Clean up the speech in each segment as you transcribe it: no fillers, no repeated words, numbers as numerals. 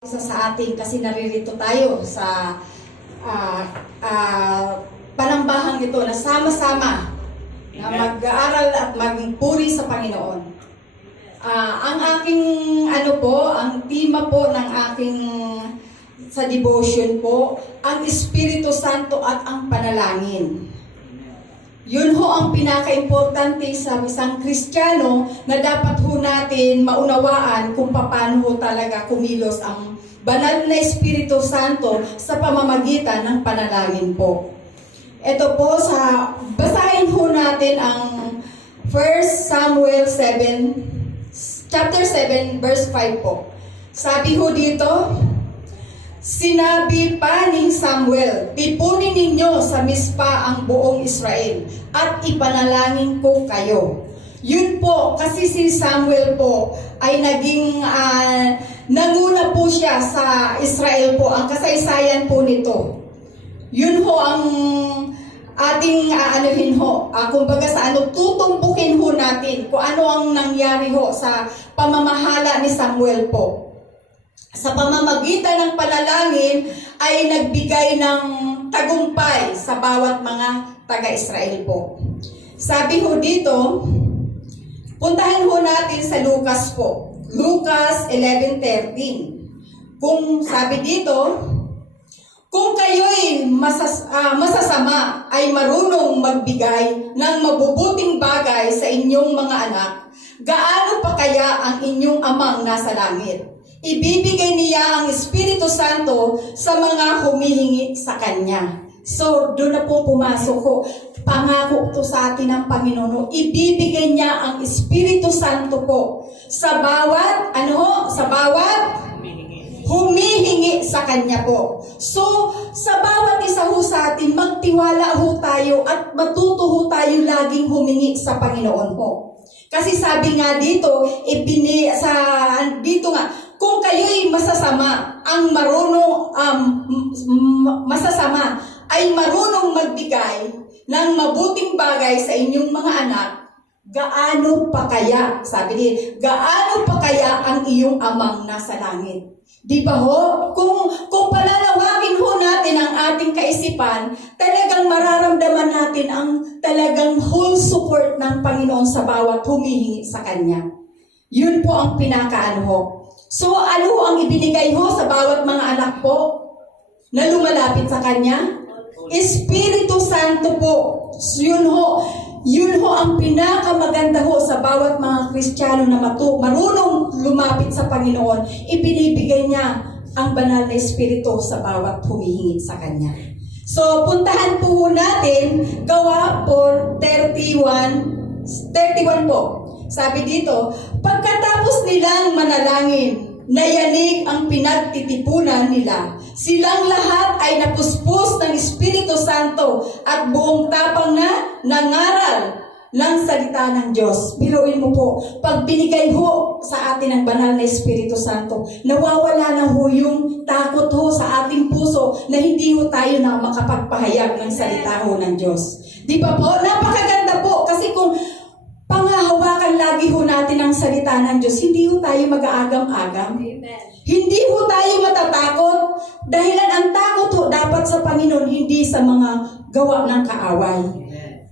Isa sa atin kasi naririto tayo sa panambahang ito na sama-sama na mag-aaral at magpuri sa Panginoon. Ang aking ang tema po ng aking sa devotion po, ang Espiritu Santo at ang panalangin. Yun ho ang pinaka-importante sa isang Kristiyano na dapat ho natin maunawaan kung paano ho talaga kumilos ang banal na Espiritu Santo sa pamamagitan ng panalangin po. Ito po, basahin ho natin ang 1 Samuel 7, chapter 7, verse 5 po. Sabi ho dito, sinabi pa ni Samuel, tipunin ninyo sa Mispa ang buong Israel at ipanalangin ko kayo. Yun po, kasi si Samuel po ay naging nanguna po siya sa Israel po, ang kasaysayan po nito. Yun ho ang ating kumbaga sa tutumpukin ho natin kung ano ang nangyari ho sa pamamahala ni Samuel po. Sa pamamagitan ng panalangin ay nagbigay ng tagumpay sa bawat mga taga-Israel po. Sabi ho dito, puntahan ho natin sa Lucas po. Lucas 11:13. Kung sabi dito, kung kayo'y masasama ay marunong magbigay ng mabubuting bagay sa inyong mga anak, gaano pa kaya ang inyong amang nasa langit? Ibibigay niya ang Espiritu Santo sa mga humihingi sa Kanya. So, doon na po pumasok ko. Pangako to sa atin ng Panginoon. Ibibigay niya ang Espiritu Santo po sa bawat, humihingi sa Kanya po. So, sa bawat isa ho sa atin, magtiwala ho tayo at matuto ho tayo laging humingi sa Panginoon po. Kasi sabi nga dito, kung kayo'y masasama ay marunong magbigay ng mabuting bagay sa inyong mga anak, gaano pa kaya, gaano pa kaya ang iyong amang nasa langit? Di ba ho? Kung palalawagin ho natin ang ating kaisipan, talagang mararamdaman natin ang talagang whole support ng Panginoon sa bawat humihingi sa Kanya. Yun po ang ho. So, ano ang ibinigay ho sa bawat mga anak po na lumalapit sa Kanya? Espiritu Santo po. Yun ho ang pinakamaganda ho sa bawat mga Kristiyano na marunong lumapit sa Panginoon. Ibinibigay niya ang banal na Espiritu sa bawat humihingi sa Kanya. So, puntahan po natin Gawa po 31 po. Sabi dito, pagkatapos nilang manalangin, nayanig ang pinagtitipunan nila. Silang lahat ay napuspos ng Espiritu Santo at buong tapang na nangaral ng salita ng Diyos. Biruin mo po, pag binigay ho sa atin ang banal na Espiritu Santo, nawawala na ho yung takot ho sa ating puso na hindi ho tayo na makapagpahayag ng salita ho ng Diyos. Di ba po? Napakaganda po kasi kung panghahawakan lagi ho natin ang salita ng Diyos, hindi ho tayo mag-aagam-agam. Amen. Hindi ho tayo matatakot. Dahilan ang takot ho dapat sa Panginoon, hindi sa mga gawa ng kaaway. Amen.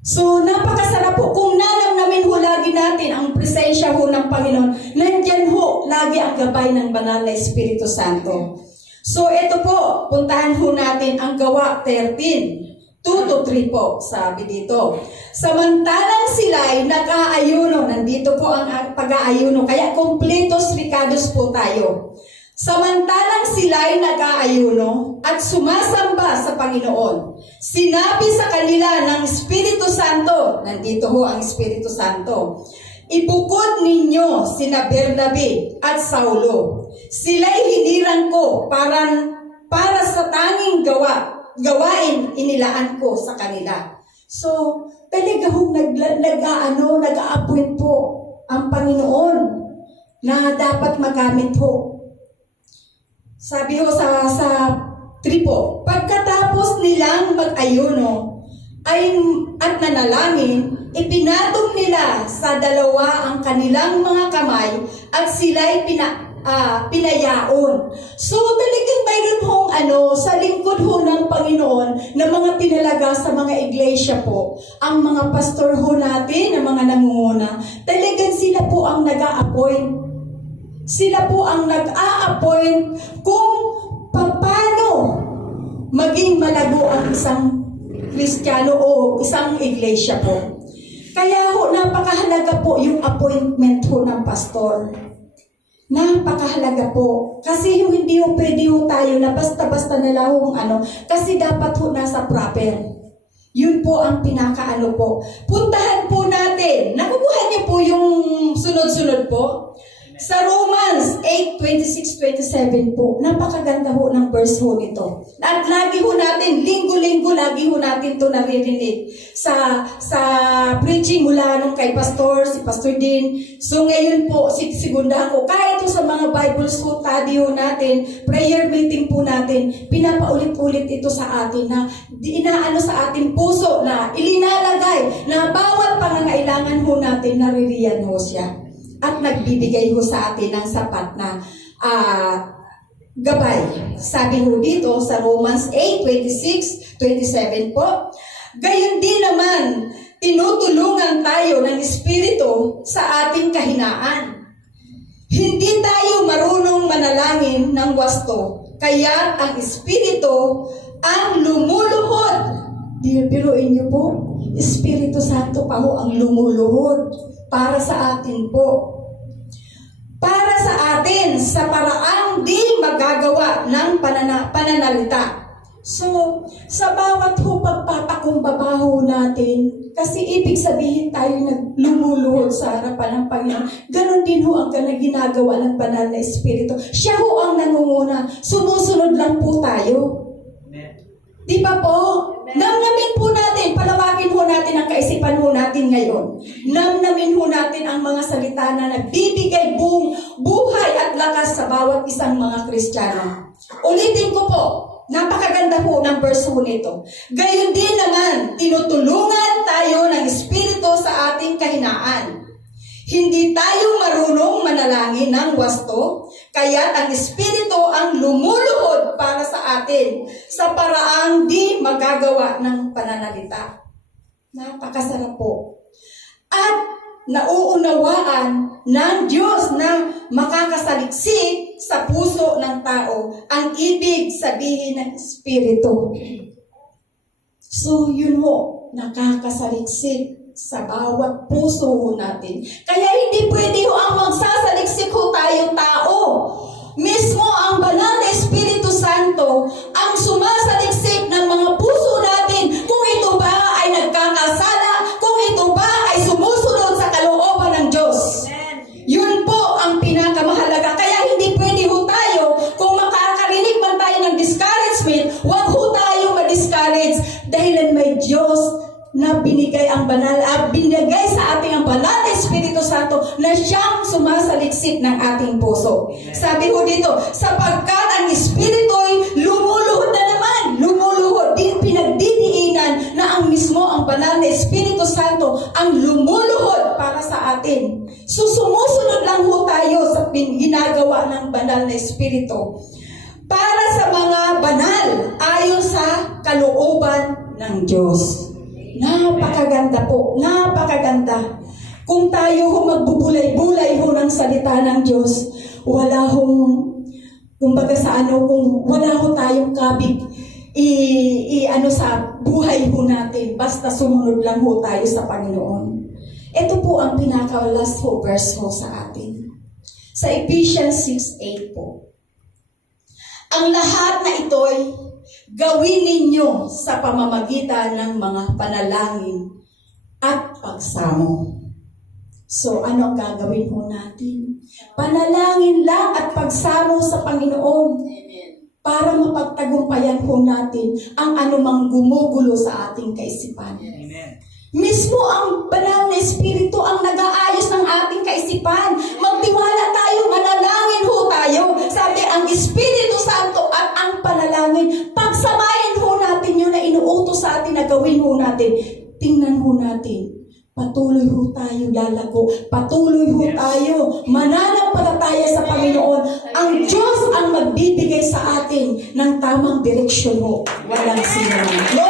So, napakasarap po. Kung nanamnamin ho lagi natin ang presensya ho ng Panginoon, nandyan ho lagi ang gabay ng banal na Espiritu Santo. So, ito po, puntahan ho natin ang Gawa 13. 2-3 po, sabi dito. Samantalang sila'y nag-aayuno, nandito po ang pag-aayuno, kaya kompletos ricados po tayo. Samantalang sila'y nag-aayuno at sumasamba sa Panginoon, sinabi sa kanila ng Espiritu Santo, nandito ho ang Espiritu Santo, ibukod ninyo sina Bernabe at Saulo. Sila'y hiniran ko para sa tanging gawain inilaan ko sa kanila. So, talaga hong nag-a-appoint po ang Panginoon na dapat magamit ho. Sabi ho sa 3 po, pagkatapos nilang mag-ayuno at nanalangin, ipinatong nila sa dalawa ang kanilang mga kamay at sila'y pinayaon. So talagang mayroon hong sa lingkod ho ng Panginoon na mga tinalaga sa mga iglesia po, ang mga pastor ho natin, ang mga nangunguna, talagang sila po ang nag-a-appoint. Sila po ang nag-a-appoint kung paano maging malago ang isang Kristiyano o isang iglesia po. Kaya ho, napakahalaga po yung appointment ho ng pastor. Napakahalaga po. Kasi yung hindi ho pwede ho tayo na basta-basta nila hong kasi dapat ho nasa proper. Yun po ang pinakaano po. Puntahan po natin. Nakukuha niyo po yung sunod-sunod po. Sa Romans 8:26-27 po, napakaganda ho ng verse ho nito. At lagi ho natin, linggo-linggo, lagi ho natin ito naririnig sa preaching mula nung kay Pastor, si Pastor Dean. So ngayon po, sigundahan ko, kahit sa mga Bible study ho natin, prayer meeting po natin, pinapaulit-ulit ito sa atin na inaano sa ating puso na ilinalagay na bawat pangangailangan ho natin, naririyan ho siya. At nagbibigay ho sa atin ng sapat na gabay. Sabi ho dito sa Romans 8:26-27 po, gayon din naman, tinutulungan tayo ng Espiritu sa ating kahinaan. Hindi tayo marunong manalangin ng wasto, kaya ang Espiritu ang lumuluhod. Biruin niyo po, Espiritu Santo pa ho ang lumuluhod para sa atin po. Para sa atin, sa paraang di magagawa ng pananalita. So, sa bawat ho pagpapakumbaba natin, kasi ibig sabihin tayo naglumuluhod sa harapan ng Panginoon, ganon din ho ang ginagawa ng banal na Espiritu. Siya ho ang nangunguna, sumusunod lang po tayo. Di ba po? Namnamin po natin, palawagin ho natin ang kaisipan ho natin ngayon. Namnamin ho natin ang mga salita na nagbibigay buhay at lakas sa bawat isang mga Kristiyano. Ulitin ko po, napakaganda po ng verse ho nito. Gayon din naman, tinutulungan tayo ng Espiritu sa ating kahinaan. Hindi tayo marunong manalangin ng wasto, kaya ang Espiritu ang lumuluhod para sa atin sa paraang di magagawa ng pananalita. Napakasarap po. At nauunawaan ng Diyos na makakasaliksik sa puso ng tao ang ibig sabihin ng Espiritu. So yun ho, nakakasaliksik sa bawat puso natin. Kaya hindi pwede ho ang magsasaliksik ho tayong tao. Mismo ang banal na Espiritu Santo ang sumasaliksik ng mga puso natin kung ito ba ay nagkakasala, kung ito ba ay sumusunod sa kalooban ng Diyos. Yun po ang pinakamahalaga. Kaya hindi pwede ho tayo, kung makakarinig man tayo ng discouragement, huwag ho tayo ma-discourage dahil may Diyos na binigay binigay sa ating ang banal na Espiritu Santo na siyang sumasaliksik ng ating puso. Sabi ho dito, sapagkat ang Espiritu ay lumuluhod na naman, lumuluhod din pinagdidiinan na ang mismo ang banal na Espiritu Santo ang lumuluhod para sa atin. So sumusunod lang ho tayo sa ginagawa ng banal na Espiritu para sa mga banal ayon sa kalooban ng Diyos. Napakaganda po, napakaganda. Kung tayo ho magbubulay-bulay ho ng salita ng Diyos, wala hong, kumbaga sa kung wala ho tayong kabig, sa buhay ho natin, basta sumunod lang ho tayo sa Panginoon. Ito po ang pinaka-last ho verse ho sa atin. Sa Ephesians 6:8 po. Ang lahat na ito'y gawin ninyo sa pamamagitan ng mga panalangin at pagsamo. So, ano ang gagawin mo natin? Panalangin lang at pagsamo sa Panginoon. Para mapagtagumpayan po natin ang anumang gumugulo sa ating kaisipan. Amen. Mismo ang banal na Espiritu ang nag-aayos ng ating kaisipan. Magtiwala tayo, manalangin ho tayo. Sabi, ang Espiritu Santo at ang panalangin, pagsamahin ho natin yun na inuutos sa atin na gawin ho natin. Tingnan ho natin, patuloy ho tayo lalago, patuloy ho tayo mananampalataya sa Panginoon. Ang Diyos ang magbibigay sa atin ng tamang direksyon ho, walang sino.